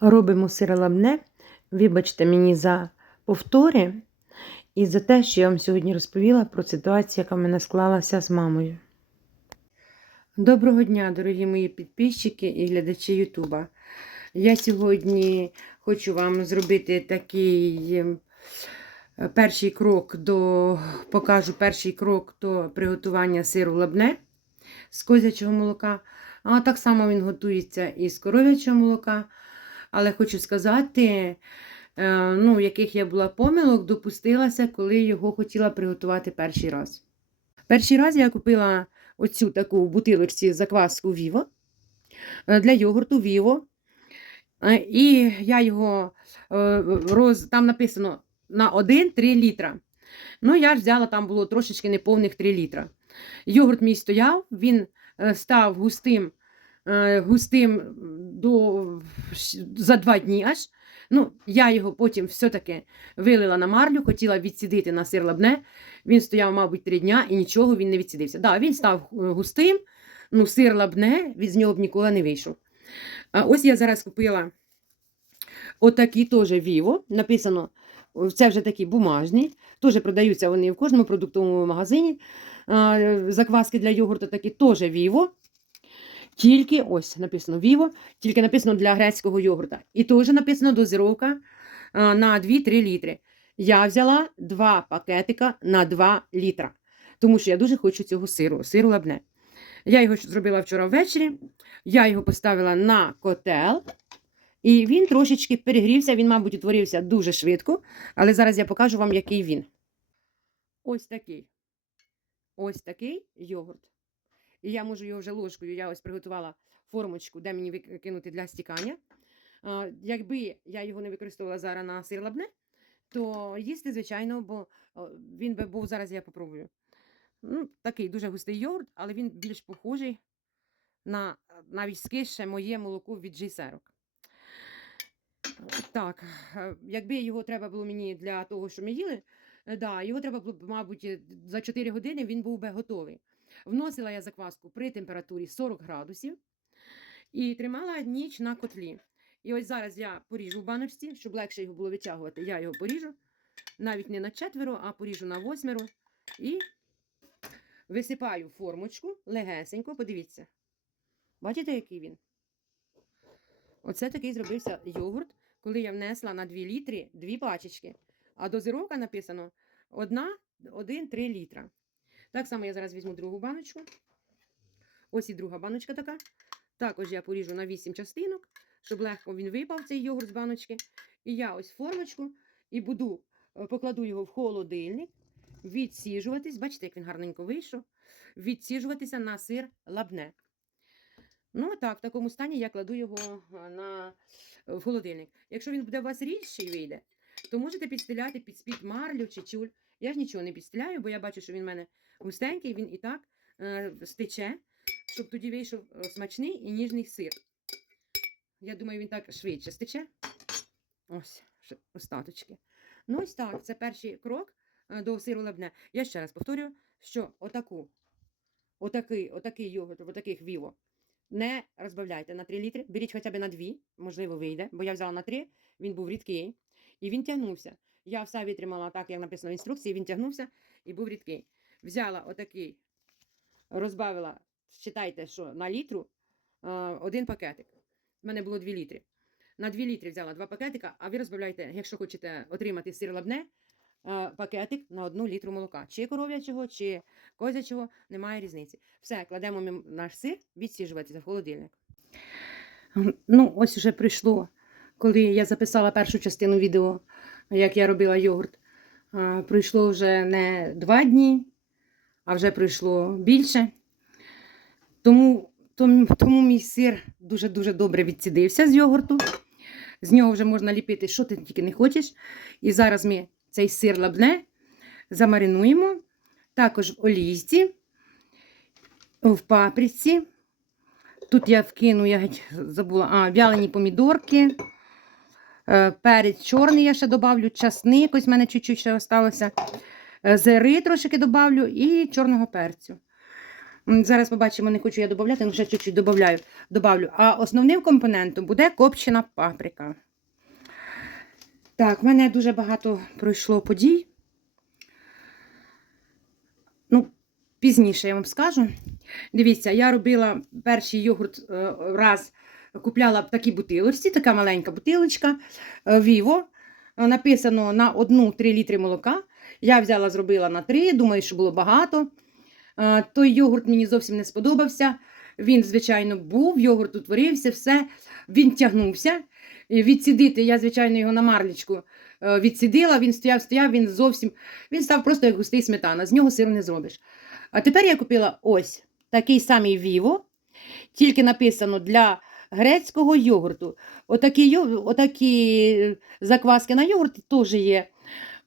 Робимо сироламне. Вибачте мені за повтори і за те, що я вам сьогодні розповіла про ситуацію, яка в мене склалася з мамою. Доброго дня, дорогі мої підписчики і глядачі Ютуба. Я сьогодні хочу вам зробити такий е, перший крок до покажу перший крок до приготування сиру лабне з козячого молока. А так само він готується і з коров'ячого молока. Але хочу сказати, е, ну, яких я була помилок, допустилася, коли його хотіла приготувати перший раз. Перший раз я купила оцю таку бутилочці закваску Vivo е, для йогурту Vivo. Е, І я його роз... там написано на 1-3 літра. Ну, я ж взяла, там було трошечки неповних 3 літра. Йогурт мій стояв, він став густим, густим до, за два дні аж. Ну, я його потім все-таки вилила на марлю, хотіла відсідити на сир лабне. Він стояв, мабуть, три дня і нічого він не відсідився. Да, він став е, густим, ну, сир лабне, від з нього б ніколи не вийшов. А ось я зараз купила отакі теж Vivo. Написано, це вже такі бумажні. Теж продаються вони в кожному продуктовому магазині. Закваски для йогурту такі теж Vivo. Тільки ось написано Vivo, тільки написано для грецького йогурта. І теж написано дозировка на 2-3 літри. Я взяла два пакетика на 2 літра, тому що я дуже хочу цього сиру, сиру лабне. Я його зробила вчора ввечері, я його поставила на котел, і він трошечки перегрівся, він, мабуть, утворився дуже швидко, але зараз я покажу вам, який він. Ось такий. Ось такий йогурт. І я можу його вже ложкою, я ось приготувала формочку, де мені викинути для стікання. Якби я його не використовувала зараз на сир лабне, то їсти, звичайно, бо він би був зараз, я попробую. Ну, такий дуже густий йогурт, але він більш похожий на навіть скише моє молоко від джейсерок. Так, е, якби його треба було мені для того, що ми їли, е, да, його треба було, мабуть, е, за 4 години він був би готовий. Вносила я закваску при температурі 40 градусів і тримала ніч на котлі. І ось зараз я поріжу в баночці, щоб легше його було витягувати. Я його поріжу навіть не на четверо, а поріжу на восьмеро. І висипаю формочку легесенько, подивіться. Бачите, який він? Оце такий зробився йогурт, коли я внесла на 2 літри дві пачечки. А дозировка написано 1-3 літра. Так само я зараз візьму другу баночку. Ось і друга баночка така. Також я поріжу на 8 частинок, щоб легко він випав, цей йогурт з баночки. І я ось формочку і буду, е, покладу його в холодильник, відсіжуватись. Бачите, як він гарненько вийшов. Відсіжуватися на сир лабне. Ну, так, в такому стані я кладу його на, в холодильник. Якщо він буде у вас рідший вийде, то можете підстеляти під спід марлю чи чуль. Я ж нічого не підстеляю, бо я бачу, що він в мене густенький, він і так е, стече, щоб тоді вийшов е, смачний і ніжний сир. Я думаю, він так швидше стече. Ось, остаточки. Ну, ось так, це перший крок е, до сиру лабне. Я ще раз повторюю, що отаку, отакий, отакий йогурт, отаких віво не розбавляйте на 3 літри, беріть хоча б на 2, можливо, вийде, бо я взяла на 3, він був рідкий, і він тягнувся. Я все витримала так, як написано в інструкції, він тягнувся і був рідкий. Взяла отакий, розбавила, читайте, що на літру е, один пакетик. У мене було 2 літри. На 2 літри взяла 2 пакетика, а ви розбавляєте, якщо хочете отримати сир лабне, е, пакетик на 1 літру молока. Чи коров'ячого, чи козячого, немає різниці. Все, кладемо ми наш сир, відсіжуватися в холодильник. Ну, ось уже прийшло, коли я записала першу частину відео, як я робила йогурт. Пройшло вже не два дні, а вже пройшло більше. Тому, тому, мій сир дуже-дуже добре відсідився з йогурту. З нього вже можна ліпити, що ти тільки не хочеш. І зараз ми цей сир лабне замаринуємо. Також в олійці, в паприці. Тут я вкину, я забула, а, вялені помідорки. Е, Перець чорний я ще добавлю, часник, ось в мене чуть-чуть ще залишилося. Зири трошки добавлю і чорного перцю. Зараз побачимо, не хочу я додати, але ще чуть-чуть добавляю, добавлю. А основним компонентом буде копчена паприка. Так, в мене дуже багато пройшло подій. Ну, пізніше я вам скажу. Дивіться, я робила перший йогурт е, раз, купляла в такій бутилочці, така маленька бутилочка е, Vivo. Е, Написано на 1-3 літри молока. Я взяла, зробила на 3, думаю, що було багато. Е, Той йогурт мені зовсім не сподобався. Він, звичайно, був, йогурт утворився, все. Він тягнувся. Відсідити, я, звичайно, його на марлічку відсідила, він стояв, стояв, він зовсім він став просто як густий сметана, з нього сиру не зробиш. А тепер я купила ось такий самий Vivo, тільки написано для грецького йогурту. Отакі, отакі закваски на йогурт теж є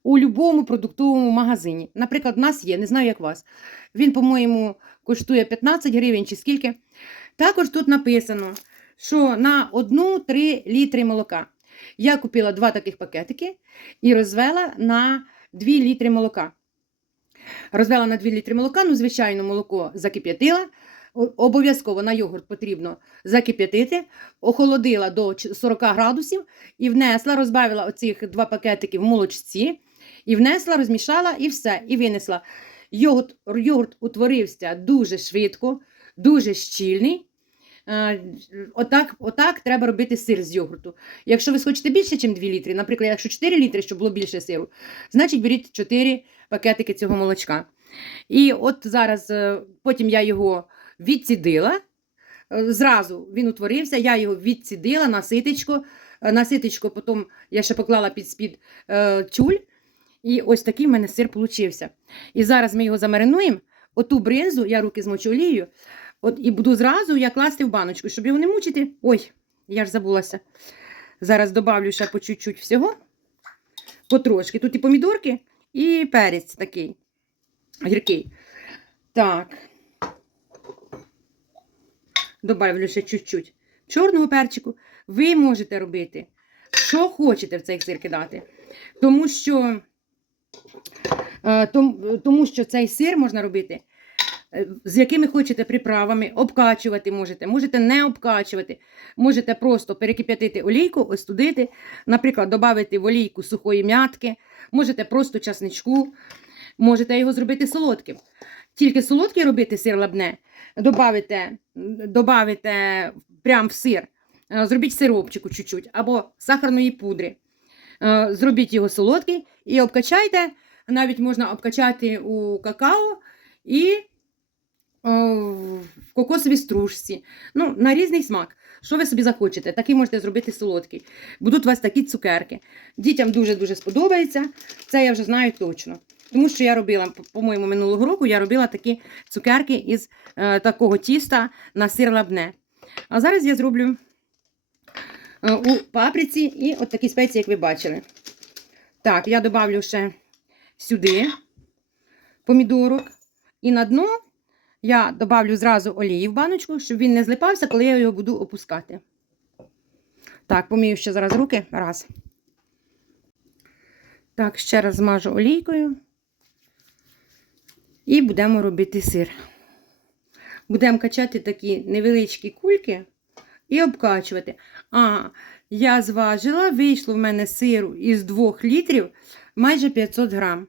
у будь-якому продуктовому магазині. Наприклад, в нас є, не знаю, як у вас. Він, по-моєму, коштує 15 гривень чи скільки. Також тут написано, що на 1-3 літри молока. Я купила два таких пакетики і розвела на 2 літри молока. Розвела на 2 літри молока, ну, звичайно, молоко закип'ятила. Обов'язково на йогурт потрібно закип'ятити, охолодила до 40 градусів і внесла, розбавила оцих два пакетики в молочці, і внесла, розмішала і все, і винесла. Йогурт, йогурт утворився дуже швидко, дуже щільний. Е, Отак, отак треба робити сир з йогурту. Якщо ви хочете більше, ніж 2 літри, наприклад, якщо 4 літри, щоб було більше сиру, значить беріть 4 пакетики цього молочка. І от зараз, е, потім я його відцідила. Е, Зразу він утворився, я його відцідила на ситечко. Е, На ситечко потім я ще поклала під спід е, тюль. І ось такий в мене сир получився. І зараз ми його замаринуємо. Оту бринзу, я руки змочу олією, от, і буду зразу я класти в баночку, щоб його не мучити. Ой, я ж забулася. Зараз добавлю ще по чуть-чуть всього. Потрошки. Тут і помідорки, і перець такий. Гіркий. Так. Добавлю ще чуть-чуть. Чорного перчику ви можете робити, що хочете в цей сир кидати. Тому що, е, тому що цей сир можна робити е, з якими хочете приправами, обкачувати можете, можете не обкачувати, можете просто перекип'ятити олійку, остудити, наприклад, додати в олійку сухої м'ятки, можете просто часничку, можете його зробити солодким. Тільки солодкий робити сир лабне, добавите, добавите прямо в сир, е, зробіть сиропчику чуть-чуть або сахарної пудри. Е, Зробіть його солодкий і обкачайте. Навіть можна обкачати у какао і е, в кокосовій стружці. Ну, на різний смак. Що ви собі захочете, такий можете зробити солодкий. Будуть у вас такі цукерки. Дітям дуже-дуже сподобається. Це я вже знаю точно. Тому що я робила, по- по-моєму, минулого року я робила такі цукерки із е, такого тіста на сир лабне. А зараз я зроблю е, у паприці і от такі спеції, як ви бачили. Так, я добавлю ще сюди помідорок. І на дно я добавлю зразу олії в баночку, щоб він не злипався, коли я його буду опускати. Так, помію ще зараз руки. Раз. Так, ще раз змажу олійкою. І будемо робити сир. Будемо качати такі невеличкі кульки і обкачувати. А, я зважила, вийшло в мене сиру із 2 літрів майже 500 грам.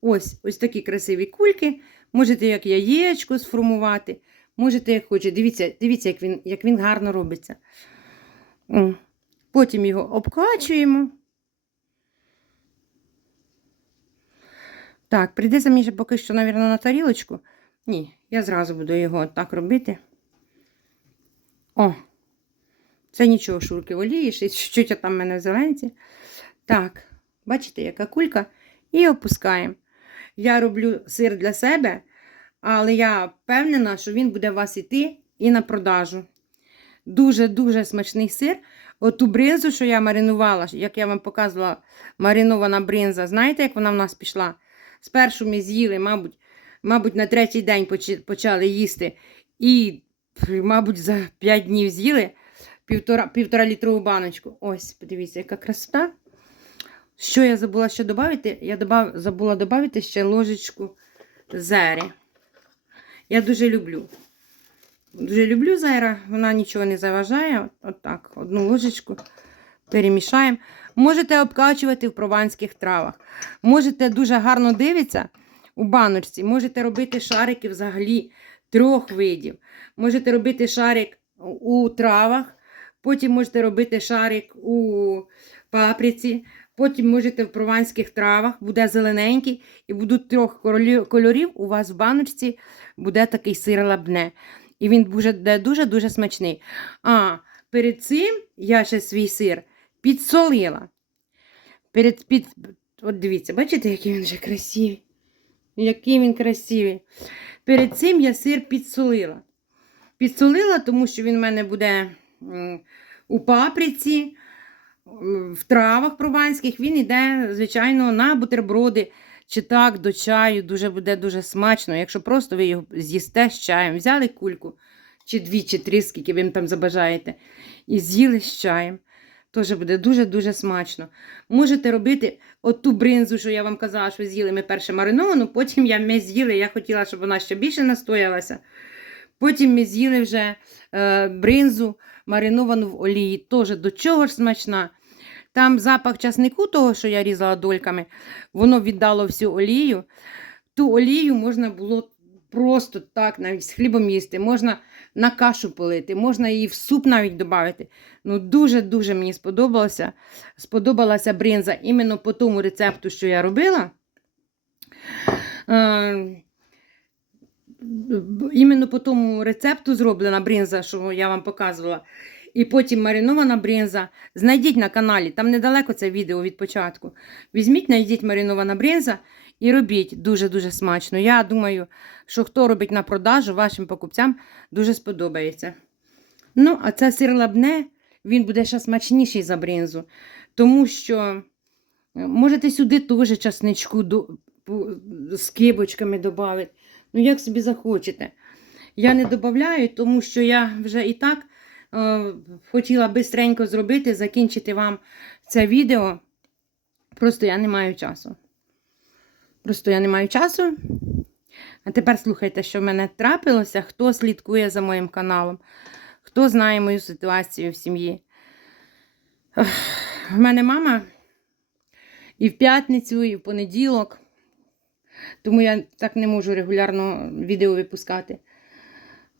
Ось ось такі красиві кульки. Можете як яєчко сформувати, можете як хочете. Дивіться, дивіться, як він, як він гарно робиться. Потім його обкачуємо. Так, прийдеться мені поки що, мабуть, на тарілочку. Ні, я зразу буду його так робити. О, це нічого, шурки в олії, ще чуть-чуть там в мене в зеленці. Так, бачите, яка кулька. І опускаємо. Я роблю сир для себе, але я впевнена, що він буде у вас іти і на продажу. Дуже-дуже смачний сир. Оту бринзу, що я маринувала, як я вам показувала, маринована бринза. Знаєте, як вона в нас пішла? Спершу ми з'їли, мабуть, мабуть, на третій день почали їсти. І, мабуть, за 5 днів з'їли півтора, півтора літрову баночку. Ось, подивіться, яка красота. Що я забула ще додати? Я добав, забула додати ще ложечку зери. Я дуже люблю. Дуже люблю зайра, вона нічого не заважає. От, от одну ложечку перемішаємо. Можете обкачувати в прованських травах. Можете дуже гарно дивитися у баночці. Можете робити шарики взагалі трьох видів. Можете робити шарик у травах, потім можете робити шарик у паприці, потім можете в прованських травах, буде зелененький, і будуть трьох кольорів. У вас в баночці буде такий сир лабне. І він буде дуже-дуже смачний. А перед цим я ще свій сир підсолила. Перед, під, от дивіться, бачите, який він вже красивий. Який він красивий. Перед цим я сир підсолила. Підсолила, тому що він в мене буде у паприці, в травах прованських. Він йде, звичайно, на бутерброди чи так до чаю. Дуже буде дуже смачно. Якщо просто ви його з'їсте з чаєм, взяли кульку, чи дві, чи три, скільки ви там забажаєте, і з'їли з чаєм. Теж буде дуже-дуже смачно. Можете робити оту бринзу, що я вам казала, що з'їли ми перше мариновану, потім я, ми з'їли, я хотіла, щоб вона ще більше настоялася. Потім ми з'їли вже е, бринзу мариновану в олії. Теж до чого ж смачна. Там запах часнику, того, що я різала дольками, воно віддало всю олію. Ту олію можна було просто так, навіть з хлібом їсти, можна на кашу полити, можна її в суп навіть додати. Ну, дуже-дуже мені сподобалося. Сподобалася бринза іменно по тому рецепту, що я робила. Е, іменно по тому рецепту зроблена бринза, що я вам показувала. І потім маринована бринза. Знайдіть на каналі, там недалеко це відео від початку. Візьміть, знайдіть маринована бринза і робіть дуже-дуже смачно. Я думаю, що хто робить на продажу, вашим покупцям дуже сподобається. Ну, а це сир лабне, він буде ще смачніший за бринзу. Тому що е, можете сюди теж часничку з кибочками додати. Ну, як собі захочете. Я не додаю, тому що я вже і так е, хотіла бистренько зробити, закінчити вам це відео. Просто я не маю часу. Просто я не маю часу. А тепер слухайте, що в мене трапилося, хто слідкує за моїм каналом, хто знає мою ситуацію в сім'ї. В мене мама і в п'ятницю, і в понеділок. Тому я так не можу регулярно відео випускати.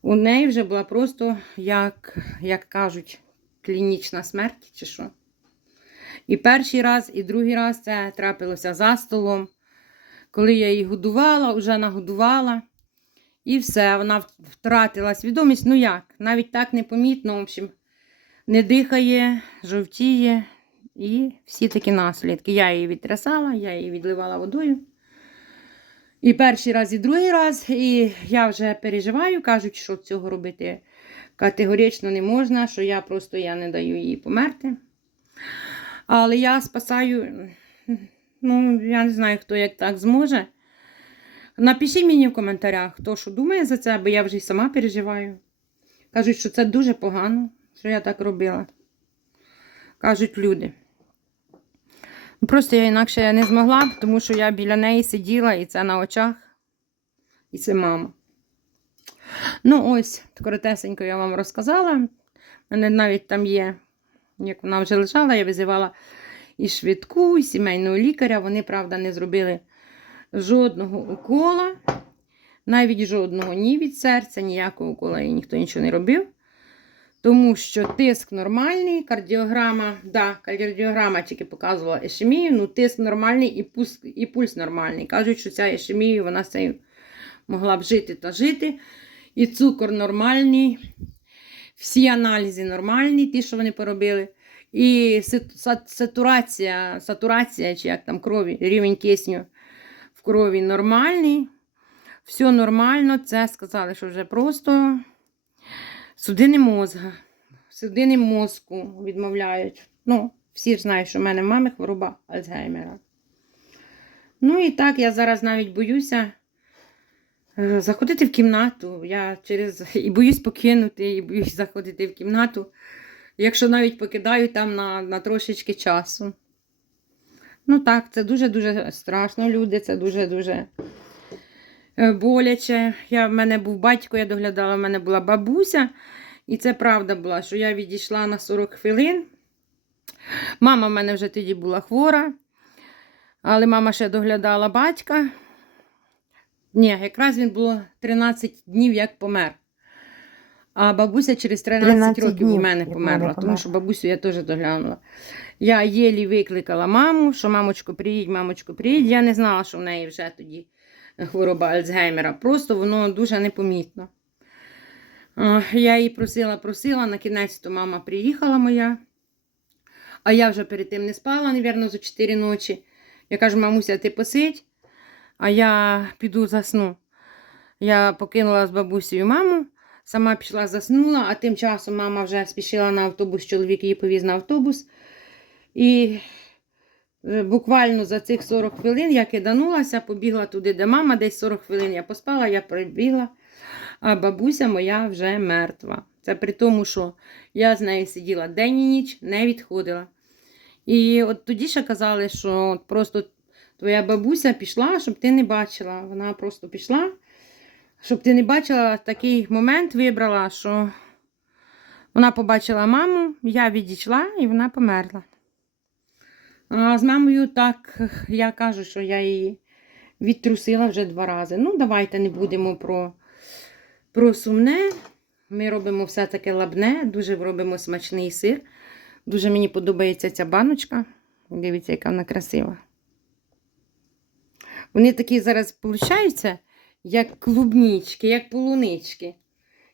У неї вже була просто, як, як кажуть, клінічна смерть чи що. І перший раз, і другий раз це трапилося за столом. Коли я її годувала, вже нагодувала. І все, вона втратила свідомість. Ну як? Навіть так непомітно, в общем, не дихає, жовтіє. І всі такі наслідки. Я її відтрясала, я її відливала водою. І перший раз, і другий раз. І я вже переживаю, кажуть, що цього робити категорично не можна, що я просто я не даю їй померти. Але я спасаю, ну, я не знаю, хто як так зможе. Напишіть мені в коментарях, хто що думає за це, бо я вже й сама переживаю. Кажуть, що це дуже погано, що я так робила. Кажуть люди. Ну, Просто я інакше не змогла, тому що я біля неї сиділа і це на очах. І це мама. Ну, ось, коротесенько я вам розказала. У мене навіть там є, як вона вже лежала, я визивала і швидку, і сімейного лікаря. Вони, правда, не зробили жодного укола, навіть жодного ні від серця, ніякого укола і ніхто нічого не робив. Тому що тиск нормальний, кардіограма, да, кардіограма тільки показувала ешемію, ну тиск нормальний і пульс, і пульс нормальний. Кажуть, що ця ешемія, вона з могла б жити та жити. І цукор нормальний, всі аналізи нормальні, ті, що вони поробили. І сат- сат- сатурація, сатурація, чи як там крові, рівень кисню в крові нормальний. Все нормально. Це сказали, що вже просто судини мозга, судини мозку відмовляють. Ну, всі ж знають, що в мене в мами хвороба Альцгеймера. Ну і так, я зараз навіть боюся е, заходити в кімнату. Я через і боюсь покинути, і боюсь заходити в кімнату, якщо навіть покидаю там на, на трошечки часу. Ну так, це дуже-дуже страшно, люди, це дуже-дуже е, боляче. Я, в мене був батько, я доглядала, в мене була бабуся. І це правда була, що я відійшла на 40 хвилин. Мама в мене вже тоді була хвора, але мама ще доглядала батька. Ні, якраз він було 13 днів, як помер. А бабуся через 13, 13 років у мене померла, тому що бабусю я теж доглянула. Я єлі викликала маму, що мамочко, приїдь, мамочко, приїдь. Я не знала, що в неї вже тоді хвороба Альцгеймера. Просто воно дуже непомітно. Я її просила, просила, на кінець то мама приїхала моя. А я вже перед тим не спала, мабуть, за 4 ночі. Я кажу, мамуся, ти посидь, а я піду засну. Я покинула з бабусею маму, сама пішла заснула, а тим часом мама вже спішила на автобус, чоловік її повіз на автобус. І е, буквально за цих 40 хвилин я киданулася, побігла туди, де мама, десь 40 хвилин я поспала, я прибігла, а бабуся моя вже мертва. Це при тому, що я з нею сиділа день і ніч, не відходила. І от тоді ще казали, що просто твоя бабуся пішла, щоб ти не бачила. Вона просто пішла, щоб ти не бачила такий момент, вибрала, що вона побачила маму, я відійшла і вона померла. А з мамою так, я кажу, що я її відтрусила вже два рази. Ну, давайте не будемо про, про сумне. Ми робимо все таке лабне, дуже робимо смачний сир. Дуже мені подобається ця баночка. Дивіться, яка вона красива. Вони такі зараз получаються, як клубнічки, як полунички,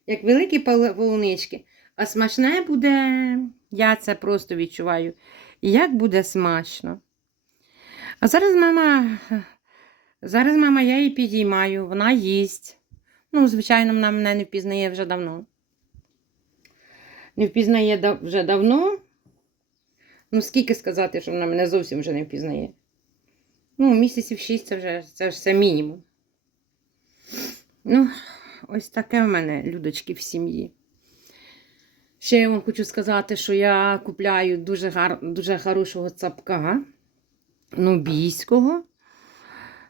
як великі полунички. А смачне буде, я це просто відчуваю. Як буде смачно. А зараз мама, зараз мама, я її підіймаю, вона їсть. Ну, звичайно, вона мене не впізнає вже давно. Не впізнає вже давно. Ну, скільки сказати, що вона мене зовсім вже не впізнає. Ну, місяців шість це вже це ж все мінімум. Ну, ось таке в мене людочки в сім'ї. Ще я вам хочу сказати, що я купляю дуже, гар... дуже хорошого цапка нубійського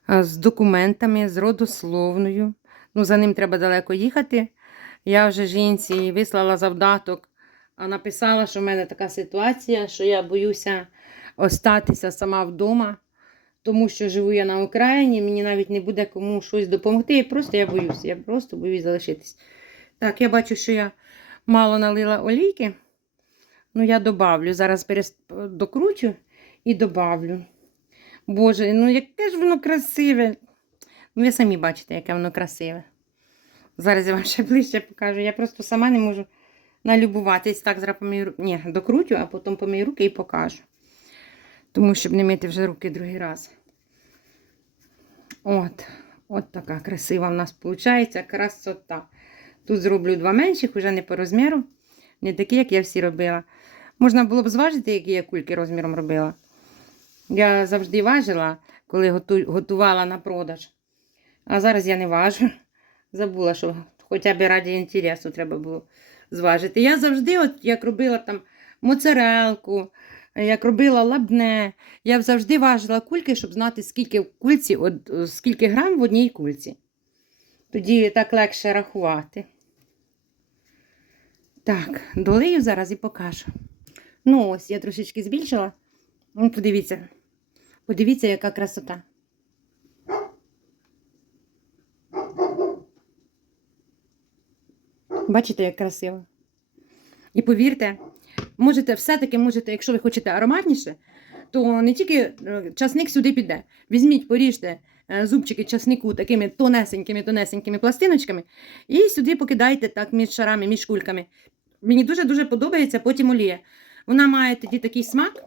з документами, з родословною. Ну, за ним треба далеко їхати. Я вже жінці вислала завдаток, а написала, що в мене така ситуація, що я боюся остатися сама вдома, тому що живу я на Україні, мені навіть не буде кому щось допомогти. І просто я боюся, я просто боюсь залишитись. Так, я бачу, що я мало налила олійки. Ну, я добавлю. Зараз докручу і добавлю. Боже, ну яке ж воно красиве. Ну, ви самі бачите, яке воно красиве. Зараз я вам ще ближче покажу. Я просто сама не можу налюбуватись. Так, зараз руки. Ні, докрутю, а потім помию руки і покажу. Тому щоб не мити вже руки другий раз. От, от така красива в нас виходить. Красота. Тут зроблю два менших, вже не по розміру. Не такі, як я всі робила. Можна було б зважити, які я кульки розміром робила. Я завжди важила, коли готувала на продаж. А зараз я не важу. Забула, що хоча б раді інтересу треба було зважити. Я завжди, от як робила там моцарелку, як робила лабне, я завжди важила кульки, щоб знати, скільки в кульці, е, скільки грам в одній кульці. Тоді так легше рахувати. Так, долию зараз і покажу. Ну, ось я трошечки збільшила. Ну, подивіться. Подивіться, яка красота. Бачите, як красиво. І повірте, можете все-таки можете, якщо ви хочете ароматніше, то не тільки е, часник сюди піде. Візьміть, поріжте е, зубчики часнику такими тонесенькими, тонесенькими пластиночками, і сюди покидайте так між шарами, між кульками. Мені дуже-дуже подобається потім олія. Вона має тоді такий смак,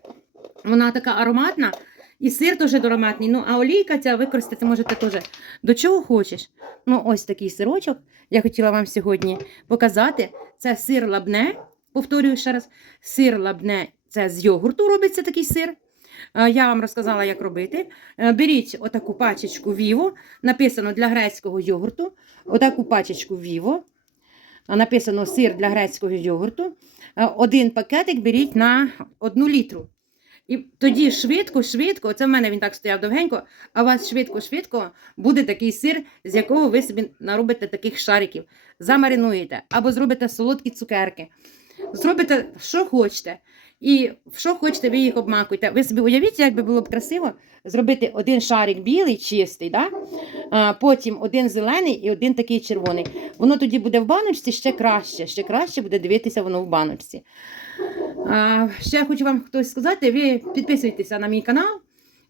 вона така ароматна, і сир теж ароматний. Ну, а олійка ця використати можете теж до чого хочеш. Ну, ось такий сирочок. Я хотіла вам сьогодні показати. Це сир лабне. Повторюю ще раз, сир лабне це з йогурту робиться такий сир. Е, Я вам розказала, як робити. Е, Беріть отаку пачечку Віво, написано для грецького йогурту. Отаку пачечку Віво. Е, Написано сир для грецького йогурту. Один пакетик беріть на одну літру. І тоді швидко, швидко, це в мене він так стояв довгенько, а у вас швидко, швидко буде такий сир, з якого ви собі наробите таких шариків, замаринуєте або зробите солодкі цукерки. Зробите, що хочете. І в що хочете, ви їх обмакуєте. Ви собі уявіть, як би було б красиво зробити один шарик білий, чистий, да? а, потім один зелений і один такий червоний. Воно тоді буде в баночці ще краще, ще краще буде дивитися воно в баночці. А, ще хочу вам хтось сказати, ви підписуйтеся на мій канал,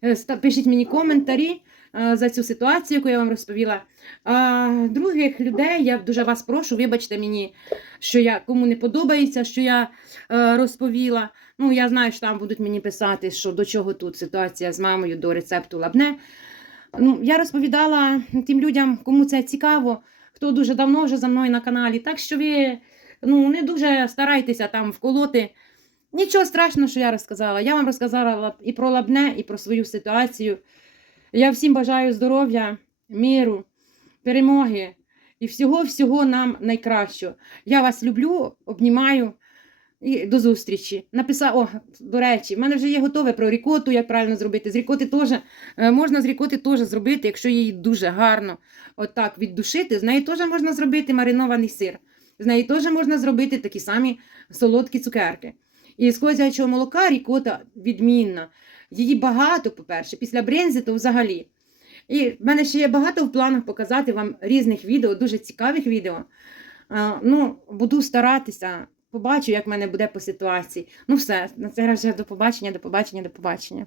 е, пишіть мені коментарі за цю ситуацію, яку я вам розповіла. А других людей я дуже вас прошу, вибачте мені, що я кому не подобається, що я е, розповіла. Ну, я знаю, що там будуть мені писати, що до чого тут ситуація з мамою до рецепту лабне. Ну, я розповідала тим людям, кому це цікаво, хто дуже давно вже за мною на каналі. Так що ви ну, не дуже старайтеся там вколоти. Нічого страшного, що я розказала. Я вам розказала і про лабне, і про свою ситуацію. Я всім бажаю здоров'я, міру, перемоги і всього-всього нам найкращого. Я вас люблю, обнімаю. І до зустрічі. Написав, о, до речі, в мене вже є готове про рікоту, як правильно зробити. З рікоти теж е, можна з рікоти теж зробити, якщо її дуже гарно отак віддушити. З неї теж можна зробити маринований сир. З неї теж можна зробити такі самі солодкі цукерки. І з козячого молока рікота відмінна. Її багато, по-перше, після брензиту взагалі. І в мене ще є багато в планах показати вам різних відео, дуже цікавих відео. Ну, буду старатися, побачу, як в мене буде по ситуації. Ну, все, на це вже до побачення, до побачення, до побачення.